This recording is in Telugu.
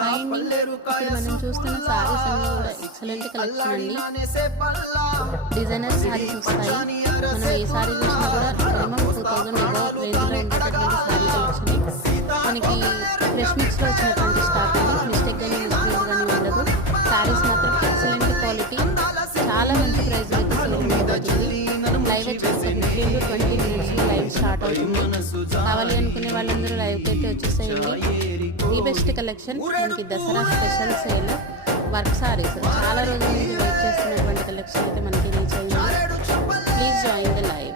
హాయ్ అండి, ఇక్కడ మనం చూస్తున్న సారీస్ అన్ని కూడా ఎక్సలెంట్ కలెక్షన్ అండి. డిజైనర్ సారీస్ వస్తాయి. మనం ఏ సారీ చూసినా కూడా మినిమం 2000 అబౌవ్ రేంజ్లో ఉండేటటువంటి సారీ కలెక్షన్. మనకి ఫ్రెష్ మిక్స్లో వచ్చినటువంటి స్టాక్ అండి. మిస్టేక్ కానీ మిస్ప్రింట్ కానీ ఉండదు. సారీస్ మాత్రం ఎక్సలెంట్ క్వాలిటీ, చాలా మంచి ప్రైస్లో అయితే సేల్ ఉండబోతుంది. లైవ్ వచ్చి 15 to 20 minutes లైవ్ స్టార్ట్ అవుతుంది. కావాలి అనుకునే వాళ్ళందరూ లైవ్కి అయితే వచ్చేసేయండి. ఈ బెస్ట్ కలెక్షన్ మనకి Dasara special sale work saris, చాలా రోజుల నుంచి వెయిట్ చేస్తున్నటువంటి కలెక్షన్ అయితే మనకి రీచ్ అయింది. Please join the live.